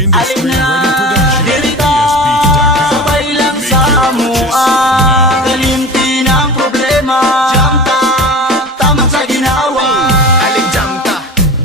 Industry Alin na? Radio Production. dirita Sabay lang sa mua Kalimti ng problema. Jamta Tama sa ginawa. Alijamta,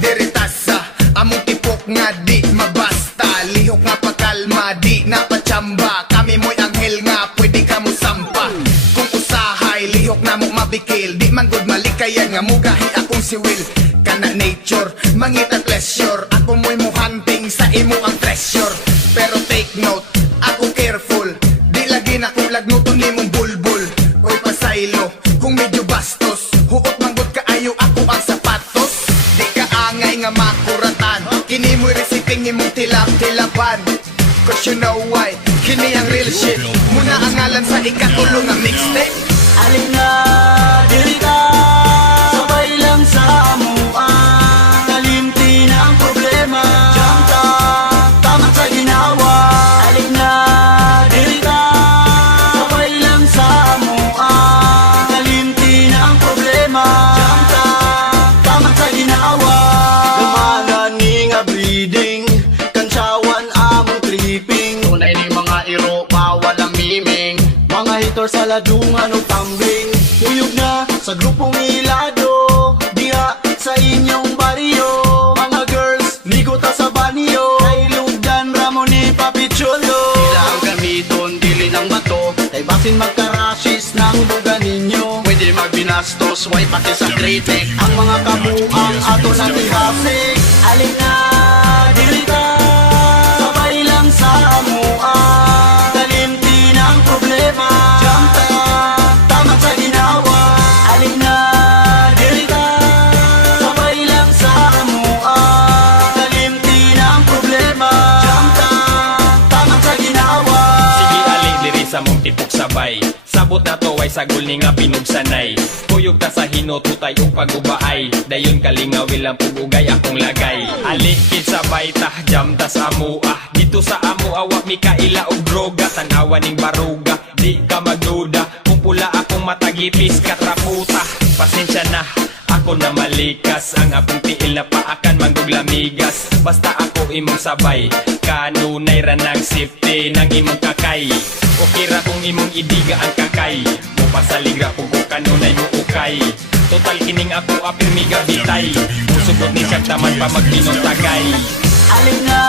diritasa Among tipok nga di mabasta. Lihok nga pakalma, di napachamba Kami mo'y anghel nga, pwede ka mo sampa. Kung usahay, lihok na mo mabikil. Di man good nga mo gahi akong si Will Kana nature, mangita pleasure. Ako mo'y mo hunting sa imo ang treasure Pero take note, ako careful. Di lagi na kung lagnuton ni mong bulbul. Oy pasaylo, kung medyo bastos. Huot manggod ka ayo ako ang sapatos. Di ka angay nga makuratan. Kini mo'y reciting imong tilap-tilapan. Cause you know why, kini ang real shit. Muna ang ngalan sa ikatulong nga mixtape. Alin na Mga hitor sa ladungan o tumbling Tuyog na sa grupong ilado Diha sa inyong baryo. Mga girls, ligo ta sa banyo. Kay Lugdan, Ramon ni Papichulo Sila ang gamiton, dili ng bato Kay basin magkarashis ng buga ninyo. Pwede magbinastos, way pati sa kritik Ang mga kabuang ato na tihasik Alin na sa mong tipok sabay Sabot na to ay sagol ni nga pinugsanay Kuyog ta sa hinotutay ug pagubaay. Dayon kalingawil ang pugugay akong lagay. Ali kid sabay ta jam tas amua Dito sa amua wa mi kaila og droga. Tanawa ning baruga di ka magduda. Kung pula akong matagipis katraputa Pasensya na ako na malikas. Ang apong tiil na paakan manggugulamigas Basta ako imong sabay. Kanunay ra ng safety ng imong kakay Okay ra kung imong idiga ang kakay Mupasaligra kung kung kanunay mo ukay. Total kining ako apirmiga bitay Musugot ni siyang taman pa magbinon tagay Alin na